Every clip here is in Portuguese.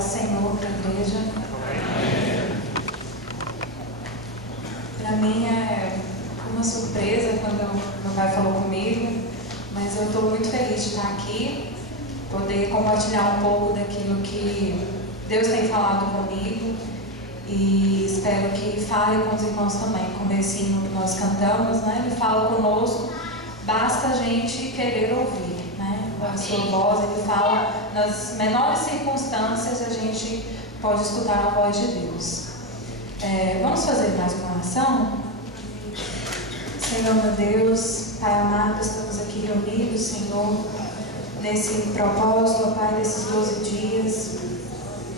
do Senhor para a igreja. Para mim é uma surpresa quando meu pai falou comigo, mas eu estou muito feliz de estar aqui, poder compartilhar um pouco daquilo que Deus tem falado comigo e espero que fale com os irmãos também, como esse hino que nós cantamos, né? Ele fala conosco, basta a gente querer ouvir, né? A sua voz, ele fala nas menores circunstâncias, a gente pode escutar a voz de Deus. Vamos fazer mais uma oração? Senhor meu Deus, Pai amado, estamos aqui reunidos, Senhor, nesse propósito, ó Pai, desses 12 dias.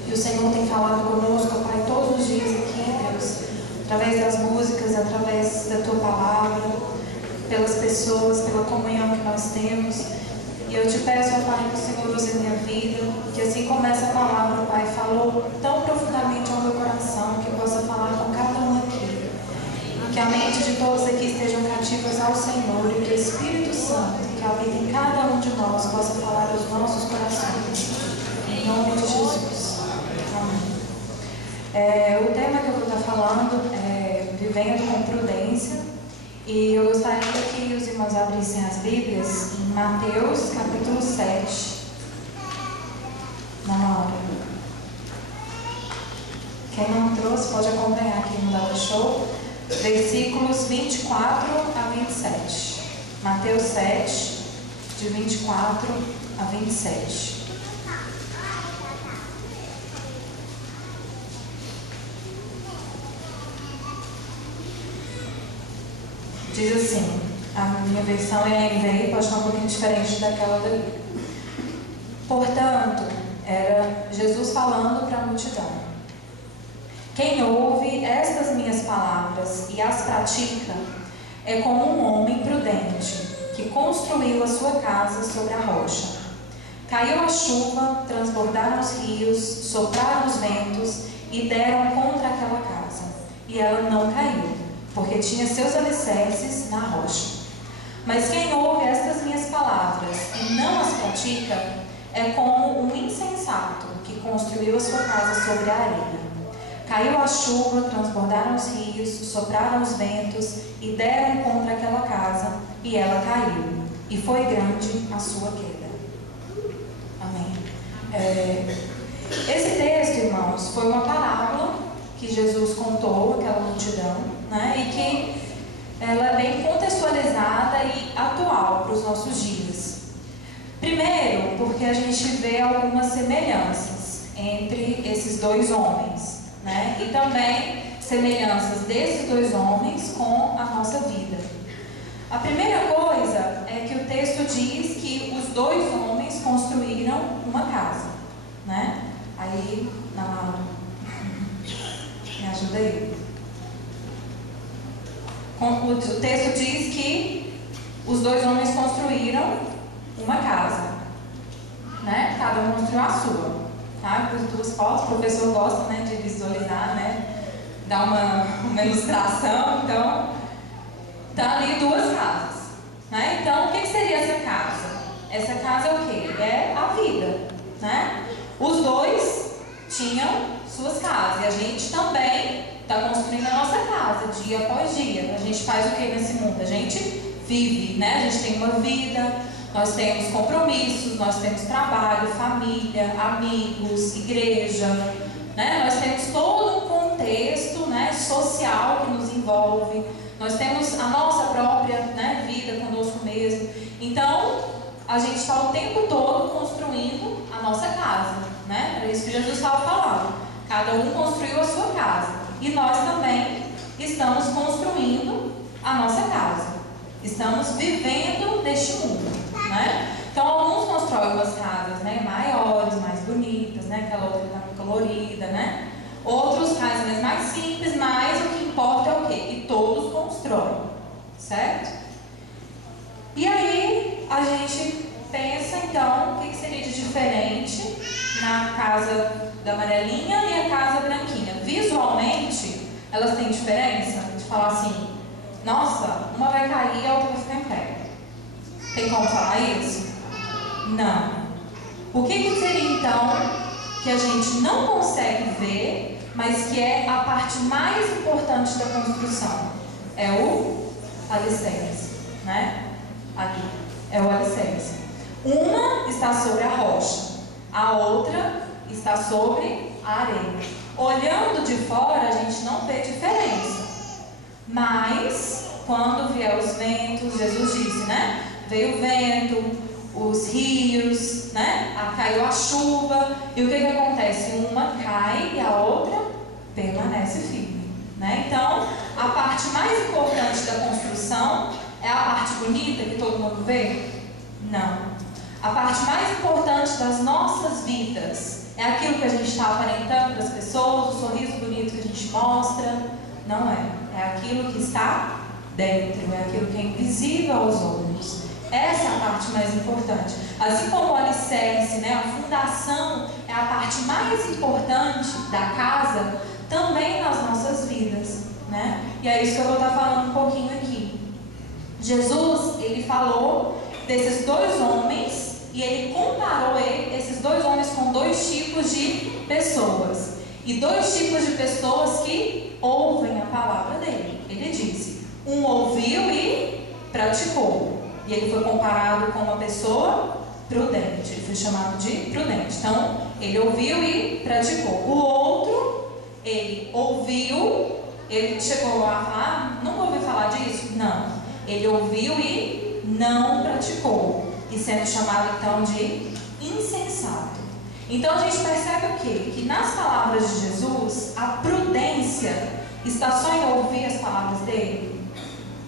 E o Senhor tem falado conosco, ó Pai, todos os dias aqui, Deus, através das músicas, através da Tua Palavra, pelas pessoas, pela comunhão que nós temos. E eu te peço, ó Pai, que o Senhor use a minha vida, que assim como essa palavra, Pai, falou tão profundamente ao meu coração, que eu possa falar com cada um aqui. Que a mente de todos aqui estejam cativas ao Senhor e que o Espírito Santo, que habita em cada um de nós, possa falar aos nossos corações. Em nome de Jesus. Amém. O tema que eu vou estar falando é Vivendo com Prudência. E eu gostaria que os irmãos abrissem as Bíblias em Mateus, capítulo 7. Na hora. Quem não trouxe pode acompanhar aqui no Data Show. Versículos 24 a 27. Mateus 7, de 24 a 27. Diz assim, a minha versão é a NVI, pode estar um pouquinho diferente daquela dali. Portanto, era Jesus falando para a multidão. Quem ouve estas minhas palavras e as pratica é como um homem prudente que construiu a sua casa sobre a rocha. Caiu a chuva, transbordaram os rios, sopraram os ventos e deram contra aquela casa. E ela não caiu, porque tinha seus alicerces na rocha. Mas quem ouve estas minhas palavras e não as pratica é como um insensato que construiu a sua casa sobre a areia. Caiu a chuva, transbordaram os rios, sopraram os ventos e deram contra aquela casa, e ela caiu, e foi grande a sua queda. Amém. Esse texto, irmãos, foi uma parábola que Jesus contou àquela multidão, né, e que ela é bem contextualizada e atual para os nossos dias. Primeiro, porque a gente vê algumas semelhanças entre esses dois homens, né? E também semelhanças desses dois homens com a nossa vida. A primeira coisa é que o texto diz que os dois homens construíram uma casa, né? Aí, me ajuda aí. O texto diz que os dois homens construíram uma casa, né? Cada um construiu a sua. Tá? As duas fotos, o professor gosta, né, de visualizar, né, dar uma ilustração. Então, tá ali duas casas, né? Então, o que seria essa casa? Essa casa é o quê? É a vida, né? Os dois tinham suas casas e a gente também está construindo a nossa casa dia após dia. A gente faz o que nesse mundo? A gente vive, né? A gente tem uma vida. Nós temos compromissos, nós temos trabalho, família, amigos, igreja, né? Nós temos todo um contexto, né, social que nos envolve. Nós temos a nossa própria, né, vida conosco mesmo. Então, a gente está o tempo todo construindo a nossa casa, né? Era isso que Jesus estava falando. Cada um construiu a sua casa. E nós também estamos construindo a nossa casa. Estamos vivendo neste mundo. Né? Então, alguns constroem umas casas, né, maiores, mais bonitas, né, aquela outra que está muito colorida, né? Outros casas mais simples, mas o que importa é o quê? Que todos constroem, certo? E aí, a gente pensa, então, o que seria de diferente na casa da amarelinha e a casa branquinha. Visualmente, elas têm diferença? De falar assim, nossa, uma vai cair e a outra vai ficar em pé. Tem como falar isso? Não. O que seria então que a gente não consegue ver, mas que é a parte mais importante da construção. É o alicerce, né? Ali é o alicerce. Uma está sobre a rocha, a outra está sobre a areia. Olhando de fora, a gente não vê diferença. Mas, quando vier os ventos, Jesus disse, né? Veio o vento, os rios, né? Caiu a chuva. E o que acontece? Uma cai e a outra permanece firme, né? Então, a parte mais importante da construção é a parte bonita que todo mundo vê? Não. A parte mais importante das nossas vidas é aquilo que a gente está aparentando para as pessoas, o sorriso bonito que a gente mostra. Não é. É aquilo que está dentro, é aquilo que é invisível aos olhos. Essa é a parte mais importante. Assim como o alicerce, né, a fundação é a parte mais importante da casa, também nas nossas vidas, né? E é isso que eu vou estar falando um pouquinho aqui. Jesus, ele falou desses dois homens e ele comparou esses dois homens com dois tipos de pessoas. E dois tipos de pessoas que ouvem a palavra dele. Ele disse, um ouviu e praticou. E ele foi comparado com uma pessoa prudente. Ele foi chamado de prudente. Então, ele ouviu e praticou. O outro, ele ouviu, ele chegou a falar, nunca ouviu falar disso? Não. Ele ouviu e não praticou. E sendo chamado então de insensato. Então a gente percebe o quê? Que nas palavras de Jesus, a prudência está só em ouvir as palavras dele?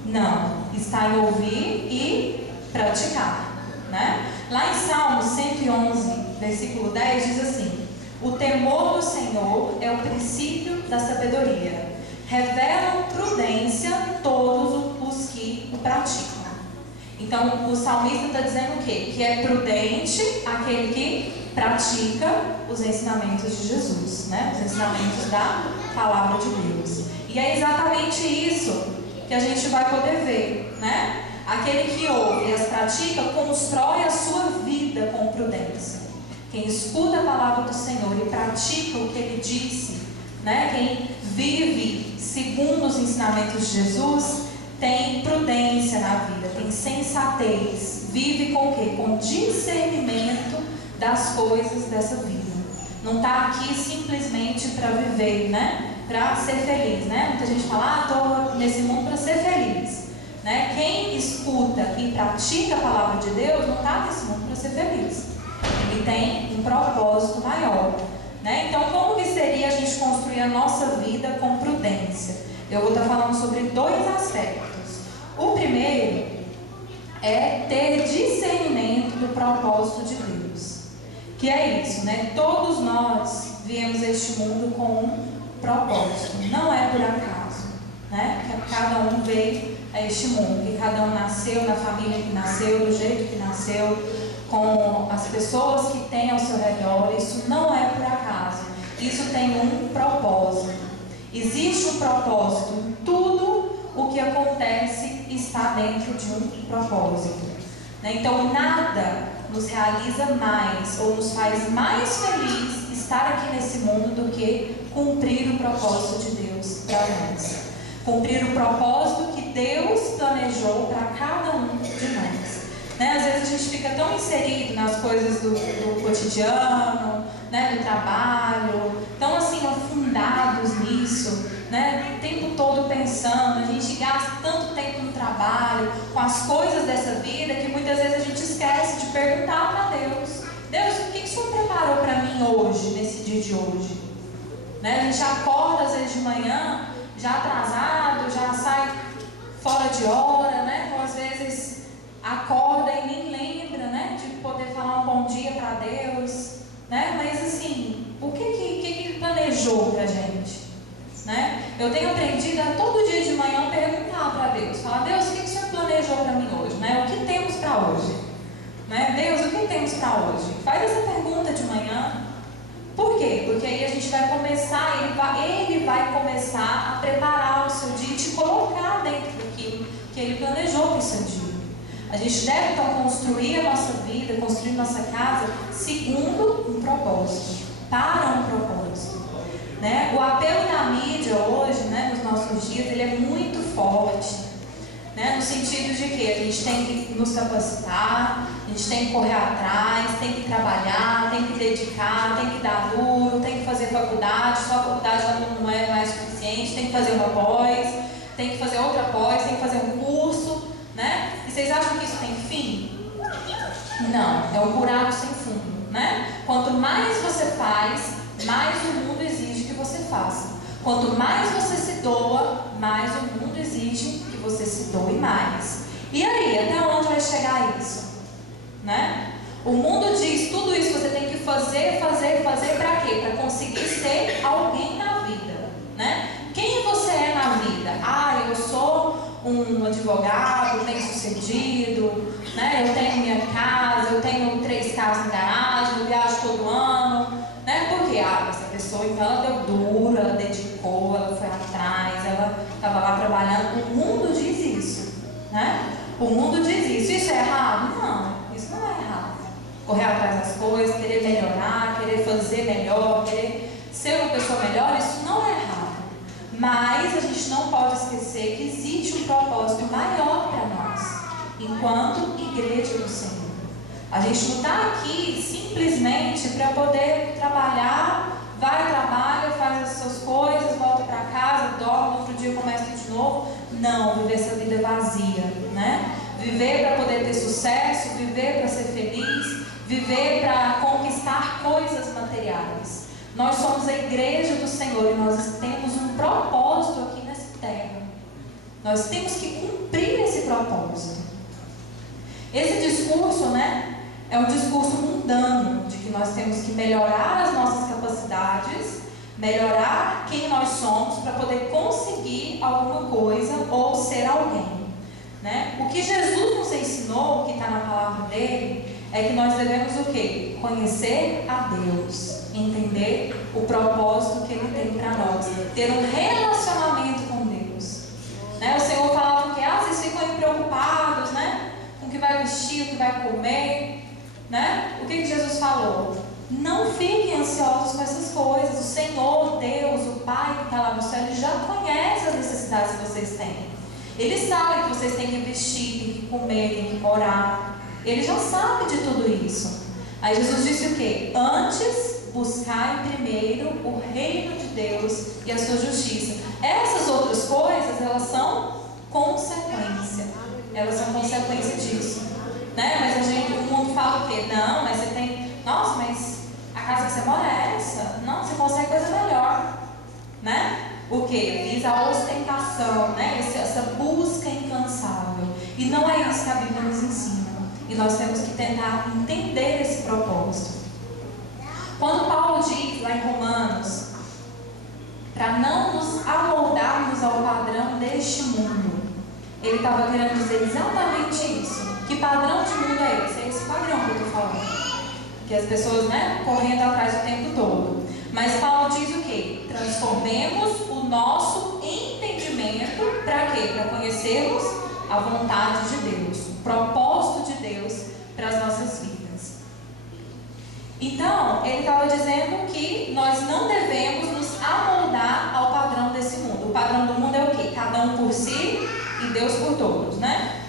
Não. Está em ouvir e praticar, né? Lá em Salmos 111, versículo 10, diz assim: o temor do Senhor é o princípio da sabedoria. Revelam prudência todos os que o praticam. Então, o salmista está dizendo o quê? Que é prudente aquele que pratica os ensinamentos de Jesus, né? Os ensinamentos da palavra de Deus. E é exatamente isso que a gente vai poder ver, né? Aquele que ouve e as pratica constrói a sua vida com prudência. Quem escuta a palavra do Senhor e pratica o que ele disse, né? Quem vive segundo os ensinamentos de Jesus, tem prudência na vida, tem sensatez, vive com o quê? Com discernimento das coisas dessa vida. Não está aqui simplesmente para viver, né? Para ser feliz, né? Muita gente fala, estou nesse mundo para ser feliz, né? Quem escuta e pratica a palavra de Deus não está nesse mundo para ser feliz. Ele tem um propósito maior, né? Então, como que seria a gente construir a nossa vida com prudência? Eu vou estar falando sobre dois aspectos. O primeiro é ter discernimento do propósito de Deus. Que é isso, né? Todos nós viemos a este mundo com um propósito. Não é por acaso, né? Que cada um veio a este mundo. Que cada um nasceu na família que nasceu, do jeito que nasceu, com as pessoas que tem ao seu redor. Isso não é por acaso. Isso tem um propósito. Existe um propósito em tudo o que acontece está dentro de um propósito, né? Então nada nos realiza mais ou nos faz mais feliz estar aqui nesse mundo do que cumprir o propósito de Deus para nós. Cumprir o propósito que Deus planejou para cada um de nós, né? Às vezes a gente fica tão inserido nas coisas do cotidiano, né? Do trabalho, tão assim afundados nisso, né? O tempo todo pensando, a gente gasta tanto tempo no trabalho, com as coisas dessa vida, que muitas vezes a gente esquece de perguntar para Deus: Deus, o que o Senhor preparou para mim hoje, nesse dia de hoje? Né? A gente acorda às vezes de manhã, já atrasado, já sai fora de hora, né? Então às vezes acorda e nem lembra, né? De poder falar um bom dia para Deus, né? Mas assim, o que ele planejou para a gente? Né? Eu tenho aprendido a todo dia de manhã perguntar para Deus, falar: Deus, o que o Senhor planejou para mim hoje? Né? O que temos para hoje? Né? Deus, o que temos para hoje? Faz essa pergunta de manhã. Por quê? Porque aí a gente vai começar, ele vai começar a preparar o seu dia e te colocar dentro daquilo que ele planejou para o seu dia. A gente deve então construir a nossa vida, construir nossa casa segundo um propósito, para mídia hoje, né, nos nossos dias, ele é muito forte, né, no sentido de que a gente tem que nos capacitar, a gente tem que correr atrás, tem que trabalhar, tem que dedicar, tem que dar duro, tem que fazer faculdade, só a faculdade não é mais suficiente, tem que fazer uma pós, tem que fazer outra pós, tem que fazer um curso, né? E vocês acham que isso tem fim? Não, é um buraco sem fundo, né? Quanto mais você faz, mais o mundo exige que você faça. Quanto mais você se doa, mais o mundo exige que você se doe mais. E aí, até onde vai chegar isso? Né? O mundo diz tudo isso que você tem que fazer para quê? Para conseguir ser alguém na vida, né? Quem você é na vida? Ah, eu sou um advogado bem-sucedido, né? Eu tenho minha casa, eu tenho 3 carros na garagem, eu viajo todo ano, né? Porque essa pessoa, então, ela deu duro, ela dedicou, ela foi atrás, ela estava lá trabalhando. O mundo diz isso, né? O mundo diz isso. Isso é errado? Não, isso não é errado. Correr atrás das coisas, querer melhorar, querer fazer melhor, querer ser uma pessoa melhor, isso não é errado. Mas a gente não pode esquecer que existe um propósito maior para nós, enquanto igreja do Senhor. A gente não está aqui simplesmente para poder trabalhar, vai, trabalha, faz as suas coisas, volta para casa, dorme, no outro dia começa de novo. Não, viver essa vida vazia, né? Viver para poder ter sucesso, viver para ser feliz, viver para conquistar coisas materiais. Nós somos a igreja do Senhor e nós temos um propósito aqui nessa terra. Nós temos que cumprir esse propósito. Esse discurso, né, é um discurso mundano, de que nós temos que melhorar as nossas capacidades, melhorar quem nós somos para poder conseguir alguma coisa ou ser alguém, né? O que Jesus nos ensinou, o que está na palavra dele, é que nós devemos o quê? Conhecer a Deus, entender o propósito que Ele tem para nós, ter um relacionamento com Deus, né? O Senhor falava que vocês ficam preocupados, né? Com o que vai vestir, o que vai comer, né? O que Jesus falou? Não fiquem ansiosos com essas coisas. O Senhor, Deus, o Pai que está lá no céu, Ele já conhece as necessidades que vocês têm. Ele sabe que vocês têm que vestir, têm que comer, têm que morar. Ele já sabe de tudo isso. Aí Jesus disse o quê? Antes, buscai primeiro o reino de Deus e a sua justiça. Essas outras coisas, elas são consequência. Elas são consequência disso, né? Mas o mundo fala o quê? Não, mas você tem... Nossa, mas a casa que você mora é essa? Não, você consegue coisa melhor, né? O que? Visa a ostentação, né? Essa busca incansável. E não é isso que a Bíblia nos ensina. E nós temos que tentar entender esse propósito. Quando Paulo diz lá em Romanos, para não nos amoldarmos ao padrão deste mundo, ele estava querendo dizer exatamente isso. Que padrão de mundo é esse? É esse padrão que eu estou falando. Que as pessoas, né, correndo atrás o tempo todo. Mas Paulo diz o quê? Transformemos o nosso entendimento para quê? Para conhecermos a vontade de Deus, o propósito de Deus para as nossas vidas. Então, ele estava dizendo que nós não devemos nos amoldar ao padrão desse mundo. O padrão do mundo é o quê? Cada um por si e Deus por todos, né?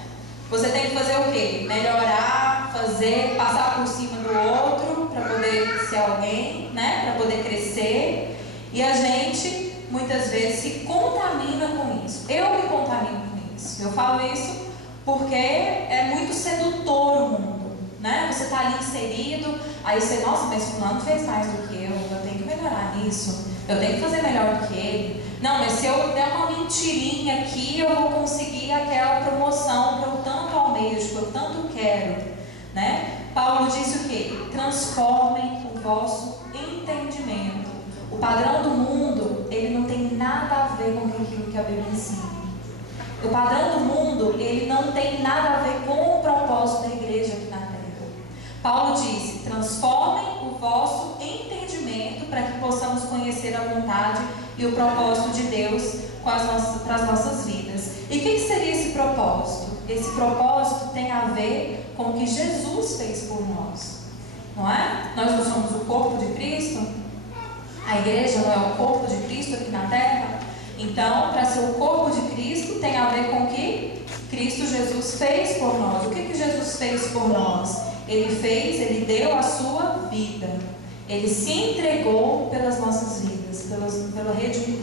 Você tem que fazer o quê? Melhorar, fazer, passar por cima do outro para poder ser alguém, né? Para poder crescer. E a gente, muitas vezes, se contamina com isso. Eu me contamino com isso. Eu falo isso porque é muito sedutor o mundo, né? Você está ali inserido, aí você, nossa, mas fulano fez mais do que eu tenho que melhorar nisso, eu tenho que fazer melhor do que ele. Não, mas se eu der uma mentirinha aqui, eu vou conseguir aquela promoção que eu tanto almejo, que eu tanto quero, né? Paulo disse o quê? Transformem o vosso entendimento. O padrão do mundo, ele não tem nada a ver com aquilo que a Bíblia ensina. O padrão do mundo, ele não tem nada a ver com o propósito da igreja aqui na terra. Paulo disse, transformem o vosso entendimento para que possamos conhecer a vontade e o propósito de Deus para as nossas vidas. E o que seria esse propósito? Esse propósito tem a ver com o que Jesus fez por nós, não é? Nós não somos o corpo de Cristo? A igreja não é o corpo de Cristo aqui na terra? Então, para ser o corpo de Cristo, tem a ver com o que Cristo Jesus fez por nós. O que Jesus fez por nós? Ele deu a sua vida. Ele se entregou pelas nossas vidas, pela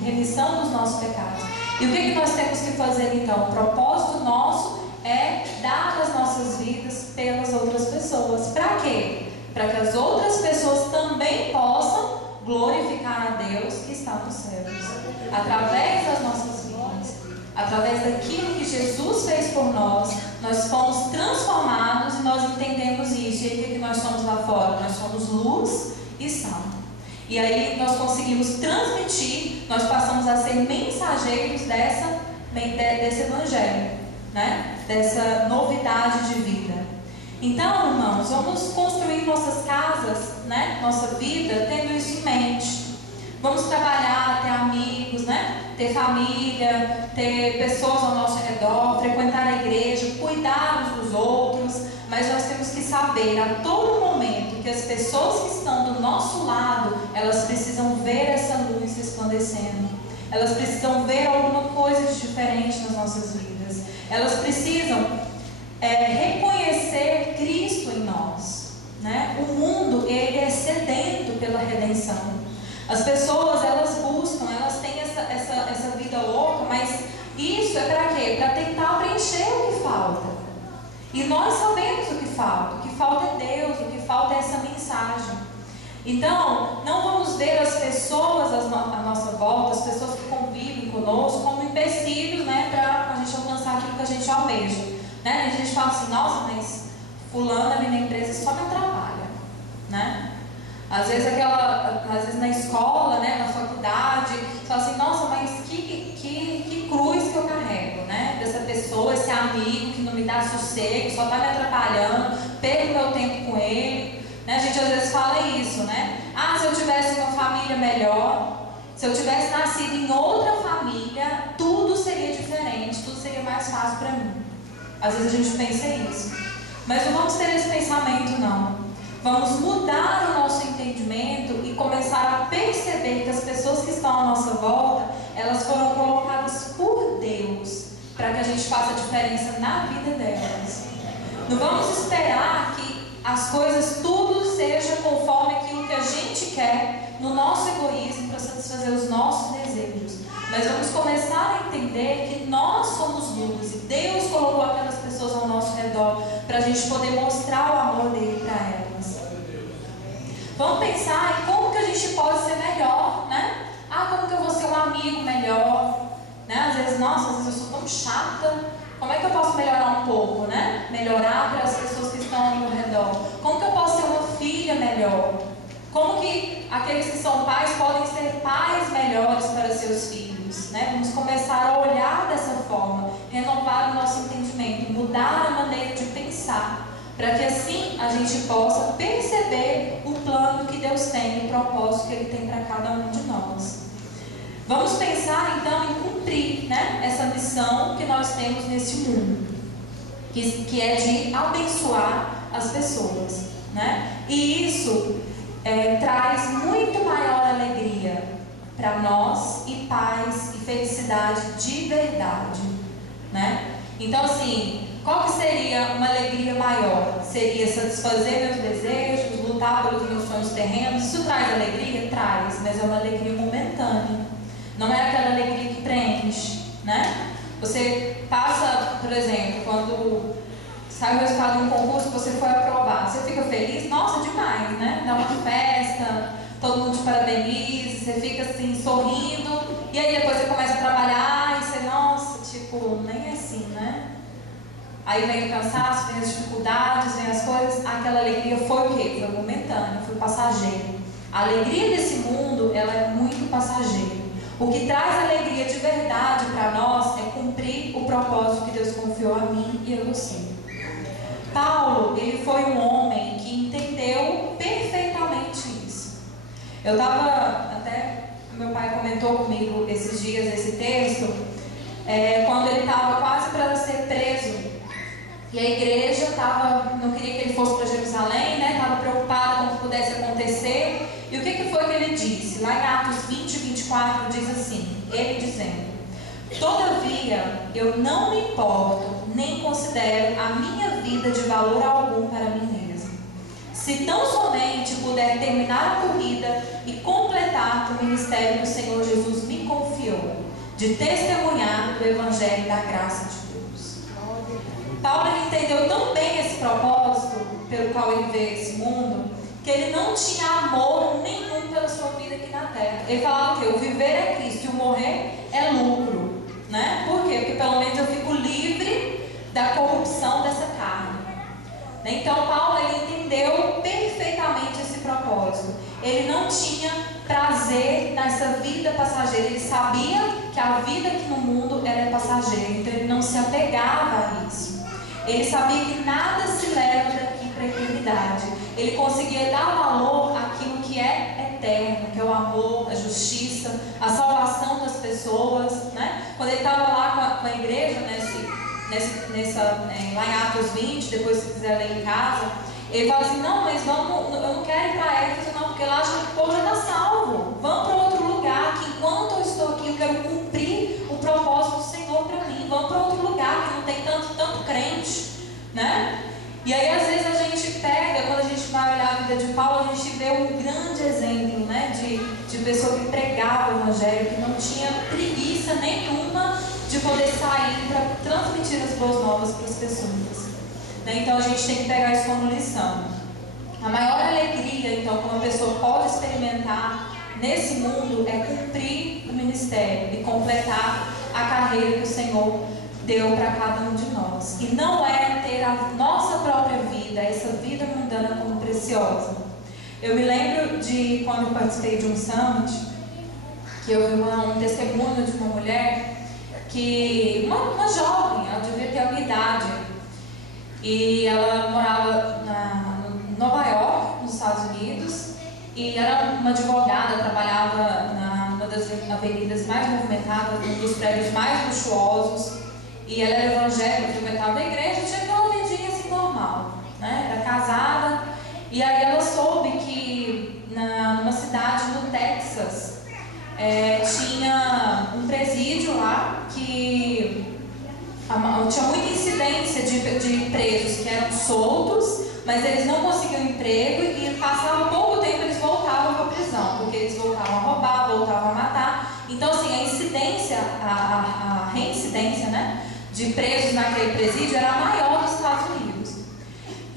remissão dos nossos pecados. E o que nós temos que fazer então? O propósito nosso é dar as nossas vidas pelas outras pessoas. Para quê? Para que as outras pessoas também possam glorificar a Deus que está nos céus. Através das nossas vidas, através daquilo que Jesus fez por nós, nós fomos transformados e nós entendemos isso. E aí o que nós somos lá fora? Nós somos luz e sal. E aí nós conseguimos transmitir, nós passamos a ser mensageiros desse evangelho, né? Dessa novidade de vida. Então, irmãos, vamos construir nossas casas, né? Nossa vida, tendo isso em mente. Vamos trabalhar, ter amigos, né? Ter família, ter pessoas ao nosso redor, frequentar a igreja, cuidar uns dos outros. Mas nós temos que saber a todo momento que as pessoas que estão do nosso lado, elas precisam ver essa luz resplandecendo. Elas precisam ver alguma coisa de diferente nas nossas vidas. Elas precisam reconhecer Cristo em nós, né? O mundo, ele é sedento pela redenção. As pessoas, elas buscam, elas têm essa vida louca, mas isso é para quê? Para tentar preencher o que falta. E nós sabemos o que falta é Deus, o que falta é essa mensagem. Então, não vamos ver as pessoas à nossa volta, as pessoas que convivem conosco, como empecilhos, né, para a gente alcançar aquilo que a gente almeja. Né? A gente fala assim, nossa, mas fulano ali na empresa só me atrapalha, né? Às vezes na escola, né, na faculdade, fala assim, nossa, mas que cruz que eu carrego, né? Dessa pessoa, esse amigo que não me dá sossego, só está me atrapalhando, perco meu tempo com ele. Né? A gente às vezes fala isso, né? Ah, se eu tivesse uma família melhor, se eu tivesse nascido em outra família, tudo seria diferente, tudo seria mais fácil para mim. Às vezes a gente pensa isso. Mas não vamos ter esse pensamento, não. Vamos mudar o nosso entendimento e começar a perceber que as pessoas que estão à nossa volta, elas foram colocadas por Deus para que a gente faça a diferença na vida delas. Não vamos esperar que as coisas tudo seja conforme aquilo que a gente quer, no nosso egoísmo, para satisfazer os nossos desejos. Mas vamos começar a entender que nós somos luz e Deus colocou aquelas pessoas ao nosso redor para a gente poder mostrar o amor dele para elas. Vamos pensar em como que a gente pode ser melhor, né? Ah, como que eu vou ser um amigo melhor? Né? Às vezes eu sou tão chata. Como é que eu posso melhorar um pouco, né? Melhorar para as pessoas que estão ao meu redor. Como que eu posso ser uma filha melhor? Como que aqueles que são pais podem ser pais melhores para seus filhos, né? Vamos começar a olhar dessa forma, renovar o nosso entendimento, mudar a maneira de pensar, para que assim a gente possa perceber o plano que Deus tem, o propósito que Ele tem para cada um de nós. Vamos pensar então em cumprir, né, essa missão que nós temos nesse mundo, que é de abençoar as pessoas, né? E isso traz muito maior alegria para nós e paz e felicidade de verdade, né? Então assim, qual que seria uma alegria maior? Seria satisfazer meus desejos, lutar pelos meus sonhos terrenos? Isso traz alegria? Traz, mas é uma alegria momentânea. Não é aquela alegria que preenche, né? Você passa, por exemplo, quando sai o resultado de um concurso que você foi aprovar, você fica feliz? Nossa, demais, né? Dá uma festa, todo mundo te parabeniza, você fica assim, sorrindo, e aí depois você começa a trabalhar e você, nossa, tipo, nem é assim, né? Aí vem o cansaço, vem as dificuldades, vem as coisas, aquela alegria foi o quê? Foi momentânea, foi passageiro. A alegria desse mundo, ela é muito passageira. O que traz alegria de verdade para nós é cumprir o propósito que Deus confiou a mim e a você. Paulo, ele foi um homem que entendeu perfeitamente isso. Eu estava, até meu pai comentou comigo esses dias esse texto, quando ele estava quase para ser preso. E a igreja não queria que ele fosse para Jerusalém, né? Estava preocupada com o que pudesse acontecer. E o que foi que ele disse? Lá em Atos 20, 24 diz assim, ele dizendo: Todavia, eu não me importo, nem considero a minha vida de valor algum para mim mesmo. Se tão somente puder terminar a corrida e completar o ministério que o Senhor Jesus me confiou, de testemunhar do Evangelho da graça de Deus. Paulo entendeu tão bem esse propósito pelo qual ele veio a esse mundo, que ele não tinha amor nenhum pela sua vida aqui na terra. Ele falava que o viver é Cristo e o morrer é lucro, né? Por quê? Porque pelo menos eu fico livre da corrupção dessa carne. Então Paulo, ele entendeu perfeitamente esse propósito. Ele não tinha prazer nessa vida passageira. Ele sabia que a vida aqui no mundo era passageira, então ele não se apegava a isso. Ele sabia que nada se leva daqui para a eternidade. Ele conseguia dar valor àquilo que é eterno, que é o amor, a justiça, a salvação das pessoas, né? Quando ele estava lá com a igreja, lá em Atos 20, depois se quiser ler em casa, ele fala assim: não, mas vamos, eu não quero ir para Éfeso não, porque lá o povo já está salvo. Vamos para outro lugar, que enquanto eu estou aqui, eu quero cumprir o propósito do Senhor para mim. Vamos para outro lugar, que não tem tanto crente, né? E aí às vezes a gente pega, quando a gente vai olhar a vida de Paulo, a gente vê um grande exemplo, né, de pessoa que pregava o Evangelho, que não tinha preguiça nenhuma de poder sair para transmitir as boas novas para as pessoas, né? Então a gente tem que pegar isso como lição. A maior alegria, então, que uma pessoa pode experimentar nesse mundo é cumprir o ministério e completar a carreira que o Senhor deu para cada um de nós. E não é ter a nossa própria vida, essa vida mundana, como preciosa. Eu me lembro de quando eu participei de um summit, que eu vi um testemunho de uma mulher que, uma jovem, ela devia ter a minha idade, e ela morava em Nova York, nos Estados Unidos, e era uma advogada, trabalhava numa das avenidas mais movimentadas, um dos prédios mais luxuosos. E ela era evangélica, frequentava a igreja, tinha aquela vidinha assim normal, né? Era casada. E aí ela soube que numa cidade no Texas tinha um presídio lá que tinha muita incidência de presos que eram soltos, mas eles não conseguiam emprego e passava pouco tempo eles voltavam para a prisão, porque eles voltavam a roubar, voltavam a matar. Então assim, a incidência, a reincidência, né, de presos naquele presídio era a maior dos Estados Unidos.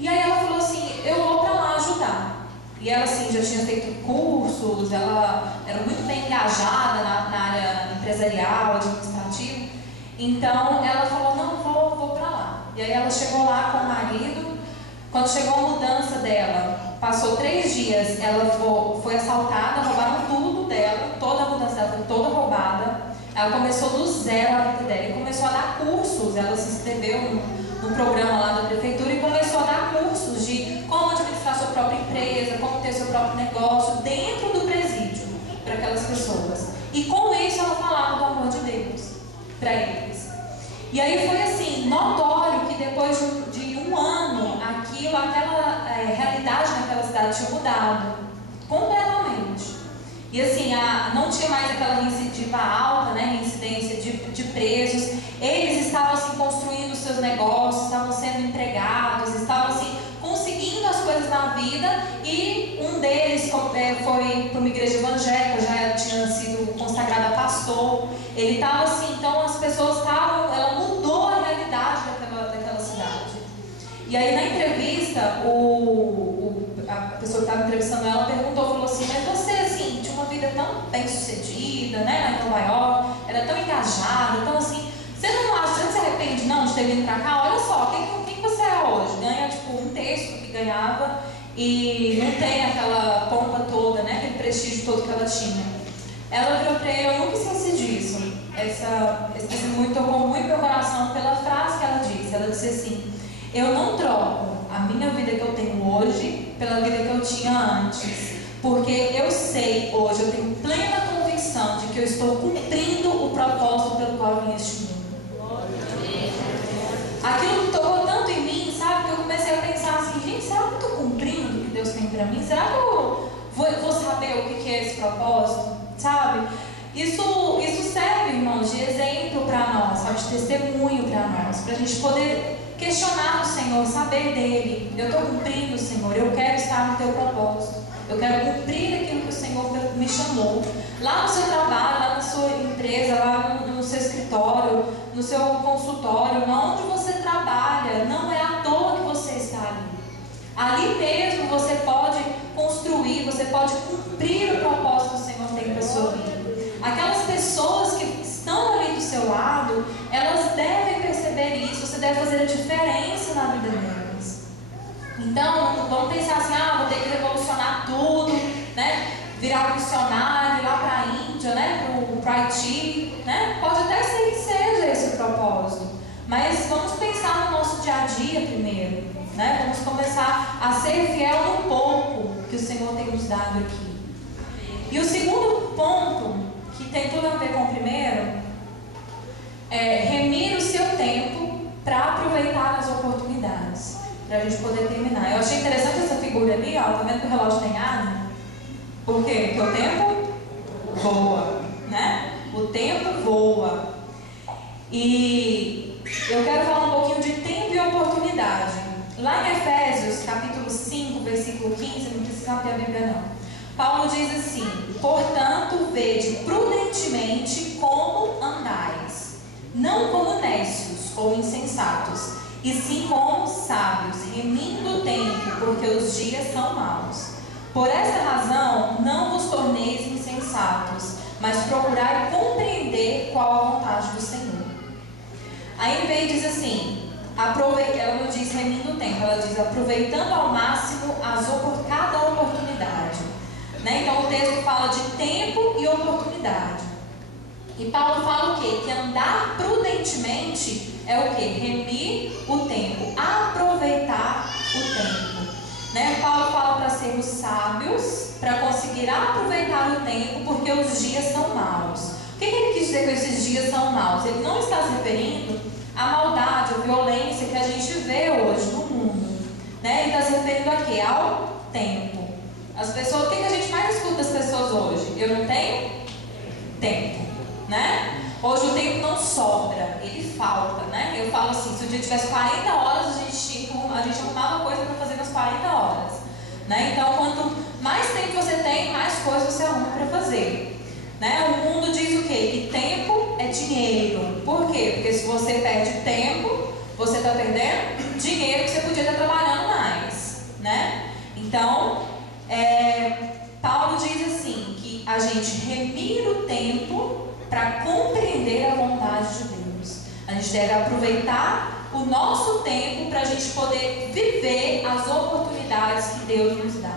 E aí ela falou assim: eu vou para lá ajudar. E ela assim, já tinha feito cursos, ela era muito bem engajada na área empresarial, administrativa. Então ela falou: não, vou para lá. E aí ela chegou lá com o marido. Quando chegou a mudança dela, passou 3 dias, ela foi assaltada, roubaram tudo dela, toda a mudança dela foi toda roubada. Ela começou do zero a vida dela e começou a dar cursos. Ela se inscreveu no programa lá da prefeitura e começou a dar cursos de como administrar sua própria empresa, como ter seu próprio negócio dentro do presídio para aquelas pessoas. E com isso ela falava do amor de Deus para eles. E aí foi assim, notório que depois de um ano, aquela realidade naquela cidade tinha mudado completamente. E assim, não tinha mais aquela recidiva alta, né, incidência de presos. Eles estavam assim, construindo seus negócios, estavam sendo empregados, estavam assim, conseguindo as coisas na vida. E um deles foi para uma igreja evangélica, já tinha sido consagrado a pastor. Ele estava assim, então as pessoas estavam, ela mudou a realidade daquela cidade. E aí na entrevista, a pessoa que estava entrevistando ela perguntou, falou assim: mas você assim, tinha uma vida tão bem sucedida, né, lá em Nova York, era tão engajada, então assim, você não acha, você não se arrepende não de ter vindo pra cá? Olha só, quem você é hoje? Ganha tipo 1/3 do que ganhava e não tem aquela pompa toda, né, aquele prestígio todo que ela tinha. Ela virou pra ele, eu nunca esqueci disso. Esse testemunho tocou muito meu coração pela frase que ela disse. Ela disse assim: eu não troco a minha vida que eu tenho hoje pela vida que eu tinha antes, porque eu sei hoje, eu tenho plena convicção de que eu estou cumprindo o propósito pelo qual eu vim a este mundo. Aquilo tocou tanto em mim, sabe, que eu comecei a pensar assim: gente, será que eu estou cumprindo o que Deus tem para mim? Será que eu vou saber o que é esse propósito? Sabe? Isso serve, irmãos, de exemplo para nós, sabe, de testemunho para nós, para a gente poder questionar o Senhor, saber dele. Eu estou cumprindo, Senhor, eu quero estar no teu propósito, eu quero cumprir aquilo que o Senhor me chamou. Lá no seu trabalho, lá na sua empresa, lá no seu escritório, no seu consultório, onde você trabalha, não é à toa que você está ali. Ali mesmo você pode construir, você pode cumprir o propósito que o Senhor tem para a sua vida. Aquelas pessoas que estão ali do seu lado, elas devem perceber isso, você deve fazer a diferença na vida delas. Então, vamos pensar assim, vou ter que revolucionar tudo, né? Virar missionário, ir lá para a Índia, né? Para o Haiti, né? Pode até ser que seja esse o propósito, mas vamos pensar no nosso dia a dia primeiro, né? Vamos começar a ser fiel no pouco que o Senhor tem nos dado aqui. E o segundo ponto, que tem tudo a ver com o primeiro, é remir o seu tempo para aproveitar as oportunidades, para a gente poder terminar. Eu achei interessante essa figura ali, ó, tá vendo que o relógio tem asa? Por quê? Porque o tempo voa, né? O tempo voa. E eu quero falar um pouquinho de tempo e oportunidade. Lá em Efésios, capítulo 5, versículo 15, não precisa abrir a Bíblia não. Paulo diz assim: portanto, vede prudentemente como andais, não como nécios ou insensatos, e sim como sábios, remindo o tempo, porque os dias são maus. Por esta razão, não vos torneis insensatos, mas procurai compreender qual a vontade do Senhor. Aí em vez diz assim, ela não diz remindo o tempo, ela diz aproveitando ao máximo cada oportunidade. Né? Então o texto fala de tempo e oportunidade. E Paulo fala o quê? Que andar prudentemente é o quê? Remir o tempo, aproveitar o tempo. Né? Paulo fala para sermos sábios, para conseguir aproveitar o tempo, porque os dias são maus. O que ele quis dizer que esses dias são maus? Ele não está se referindo à maldade, à violência que a gente vê hoje no mundo. Né? Ele está se referindo a quê? Ao tempo. As pessoas, o que a gente mais escuta das pessoas hoje? Eu não tenho tempo, né? Hoje o tempo não sobra, ele falta, né? Eu falo assim, se o dia tivesse 40 horas, a gente arrumava coisa para fazer nas 40 horas, né? Então, quanto mais tempo você tem, mais coisas você arruma para fazer, né? O mundo diz o quê? Que tempo é dinheiro. Por quê? Porque se você perde tempo, você está perdendo dinheiro que você podia estar trabalhando mais, né? Então, Paulo diz assim, que a gente remir o tempo para compreender a vontade de Deus. A gente deve aproveitar o nosso tempo para a gente poder viver as oportunidades que Deus nos dá.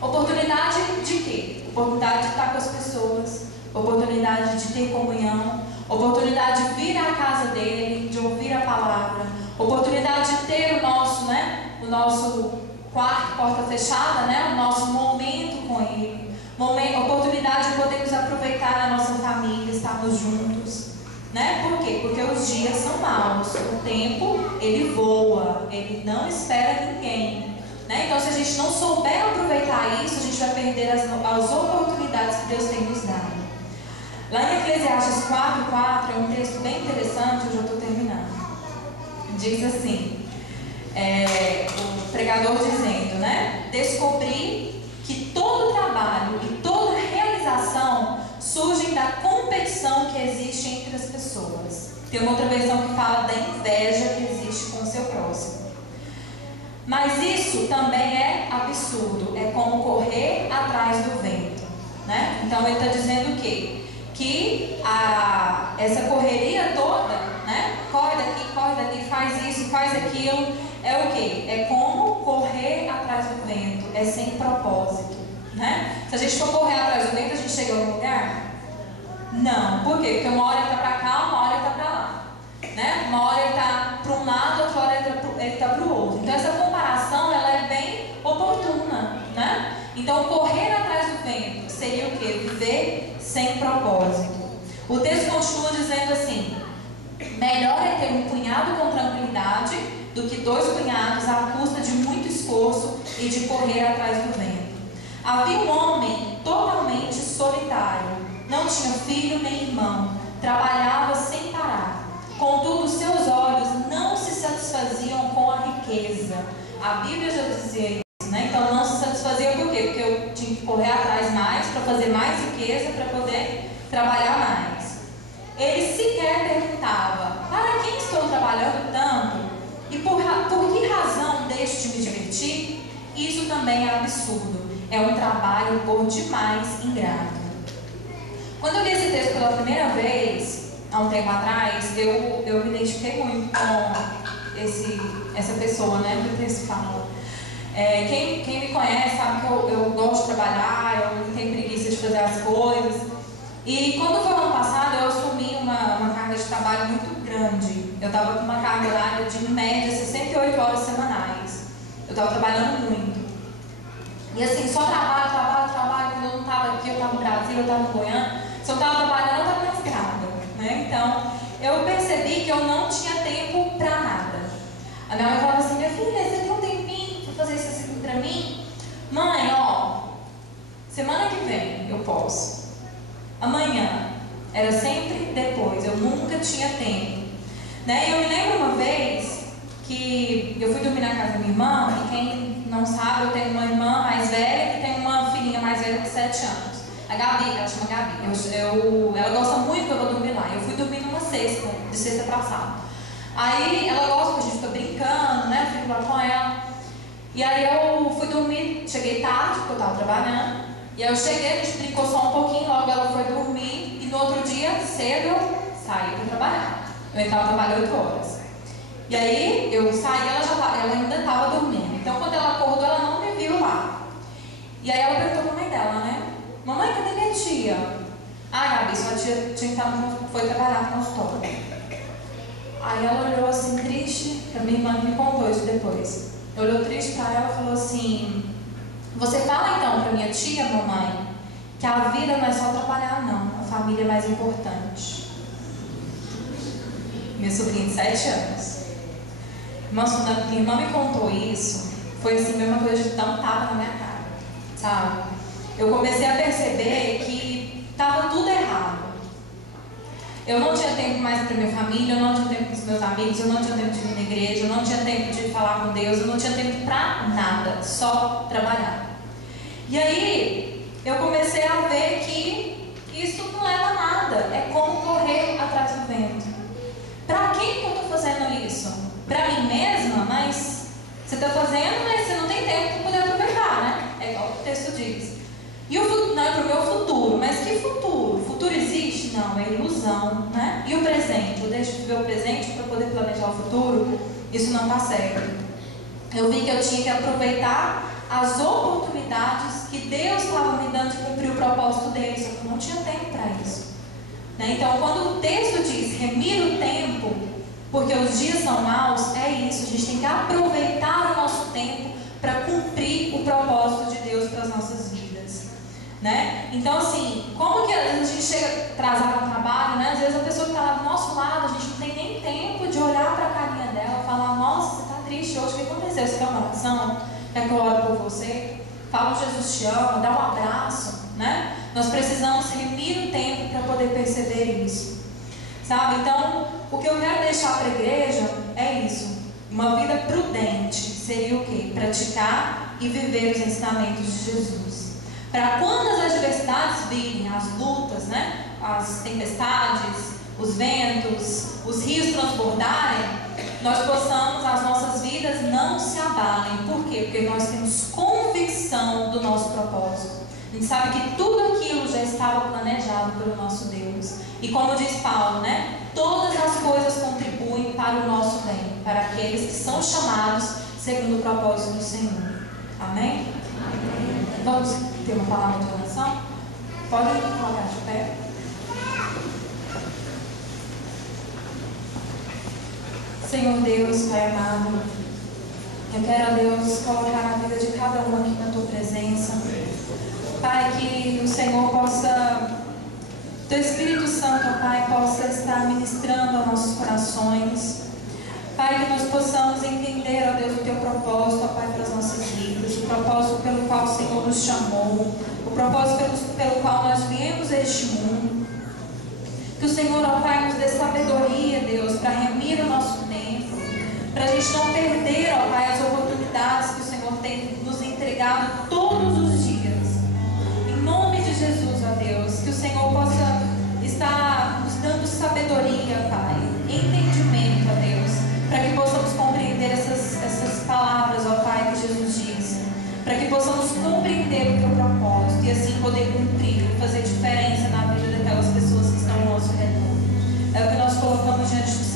Oportunidade de quê? Oportunidade de estar com as pessoas, oportunidade de ter comunhão, oportunidade de vir à casa dele, de ouvir a palavra, oportunidade de ter o nosso quarto, porta fechada, né? O nosso momento com ele, oportunidade de podermos aproveitar a nossa família, estarmos juntos, né? Por quê? Porque os dias são maus, o tempo ele voa, ele não espera ninguém, né? Então, se a gente não souber aproveitar isso, a gente vai perder as oportunidades que Deus tem nos dado. Lá em Eclesiastes 4:4 é um texto bem interessante, eu já estou terminando. Diz assim, o pregador dizendo, né? Descobri que todo trabalho e toda realização surgem da competição que existe entre as pessoas. Tem uma outra versão que fala da inveja que existe com o seu próximo. Mas isso também é absurdo, é como correr atrás do vento, né? Então ele está dizendo o quê? Que essa correria toda, né? Corre daqui, faz isso, faz aquilo, é o quê? É como correr atrás do vento, é sem propósito, né? Se a gente for correr atrás do vento, a gente chega a algum lugar? Não, por quê? Porque uma hora ele está para cá, uma hora ele está para lá, né? Uma hora ele está para um lado, outra hora ele está para o outro. Então essa comparação, ela é bem oportuna, né? Então correr atrás do vento seria o quê? Viver sem propósito. O texto continua dizendo assim: melhor é ter um punhado com tranquilidade do que 2 punhados à custa de muito esforço e de correr atrás do vento. Havia um homem totalmente solitário, não A Bíblia já dizia isso, né? Então não se satisfazia por quê? Porque eu tinha que correr atrás mais para fazer mais riqueza, para poder trabalhar mais. Ele sequer perguntava: para quem estou trabalhando tanto? E por que razão deixo de me divertir? Isso também é absurdo. É um trabalho por demais ingrato. Quando eu li esse texto pela primeira vez, há um tempo atrás, eu me identifiquei muito com essa pessoa, né, que o texto fala. Quem me conhece sabe que eu gosto de trabalhar, eu não tenho preguiça de fazer as coisas. E quando foi o ano passado, eu assumi uma carga de trabalho muito grande. Eu estava com uma carga horária de, em média, 68 horas semanais. Eu estava trabalhando muito. E assim, só trabalho. Quando eu não estava aqui, eu estava no Brasil, eu estava em Goiânia. Se eu estava trabalhando, eu estava na estrada, né? Então, eu percebi que eu não tinha tempo para nada. A minha mãe falava assim: minha filha, você tem um tempinho para fazer isso assim para mim? Mãe, ó, semana que vem eu posso. Amanhã. Era sempre depois. Eu nunca tinha tempo. Né? E eu me lembro uma vez que eu fui dormir na casa da minha irmã. E quem não sabe, eu tenho uma irmã mais velha que tem uma filhinha mais velha de 7 anos. A Gabi, ela chama Gabi. Ela gosta muito que eu vou dormir lá. Eu fui dormir numa sexta, de sexta pra sábado. Aí ela gosta que a gente fica brincando, né? Fico lá com ela. E aí eu fui dormir, cheguei tarde, porque eu estava trabalhando. E aí eu cheguei, a gente brincou só um pouquinho, logo ela foi dormir. E no outro dia, cedo, eu saí para trabalhar. Eu entrava trabalhar 8 horas. E aí eu saí, ela ainda estava dormindo. Então quando ela acordou, ela não me viu lá. E aí ela perguntou para a mãe dela, né? Mamãe, cadê minha tia? Ah, Gabi, sua tia foi trabalhar no consultório. Aí ela olhou assim, triste, que a minha irmã me contou isso depois. Olhou triste para ela e falou assim: você fala então para minha tia, mamãe, que a vida não é só trabalhar não, a família é mais importante. Minha sobrinha de 7 anos. Nossa, quando a minha irmã me contou isso, foi assim, a mesma coisa de dar um tapa na minha cara, sabe? Eu comecei a perceber que estava tudo errado. Eu não tinha tempo mais para minha família, eu não tinha tempo para os meus amigos, eu não tinha tempo de ir na igreja, eu não tinha tempo de falar com Deus, eu não tinha tempo para nada, só trabalhar. E aí, eu comecei a ver que isso não leva a nada, é como correr atrás do vento. Para quem que eu estou fazendo isso? Para mim mesma, mas você está fazendo, mas você não tem tempo para poder aproveitar, né? É igual o texto diz. E o futuro, não é para o meu futuro, mas que futuro? O futuro existe? Não, é ilusão, né? E o presente? Eu deixo de viver o presente para poder planejar o futuro? Isso não está certo. Eu vi que eu tinha que aproveitar as oportunidades que Deus estava me dando de cumprir o propósito dele, só que eu não tinha tempo para isso. Né? Então, quando o texto diz remir o tempo, porque os dias são maus, é isso, a gente tem que aproveitar o nosso tempo para cumprir o propósito de Deus para as nossas vidas. Né? Então, assim, como que a gente chega atrasado no trabalho, né? Às vezes a pessoa que está lá do nosso lado, a gente não tem nem tempo de olhar para a carinha dela e falar: nossa, você está triste hoje, o que aconteceu? Você quer uma oração? Quer que eu ore por você? Fala que Jesus te ama, dá um abraço, né? Nós precisamos remir o tempo para poder perceber isso, sabe? Então, o que eu quero deixar para a igreja é isso. Uma vida prudente seria o quê? Praticar e viver os ensinamentos de Jesus. Para quando as adversidades virem, as lutas, né? As tempestades, os ventos, os rios transbordarem, nós possamos, as nossas vidas não se abalem. Por quê? Porque nós temos convicção do nosso propósito. A gente sabe que tudo aquilo já estava planejado pelo nosso Deus. E como diz Paulo, né? Todas as coisas contribuem para o nosso bem, para aqueles que são chamados segundo o propósito do Senhor. Amém? Amém. Vamos ter uma palavra de oração? Podem colocar de pé. Senhor Deus, Pai amado, eu quero, a Deus, colocar a vida de cada um aqui na Tua presença. Pai, que o Senhor possa, Teu Espírito Santo, Pai, possa estar ministrando aos nossos corações. Pai, que nós possamos entender, ó Deus, o Teu propósito, ó Pai, para as nossas vidas, o propósito pelo qual o Senhor nos chamou, o propósito pelo qual nós viemos a este mundo. Que o Senhor, ó Pai, nos dê sabedoria, Deus, para remir o nosso tempo, para a gente não perder, ó Pai, as oportunidades e assim poder cumprir, fazer diferença na vida daquelas pessoas que estão ao nosso redor. É o que nós colocamos diante do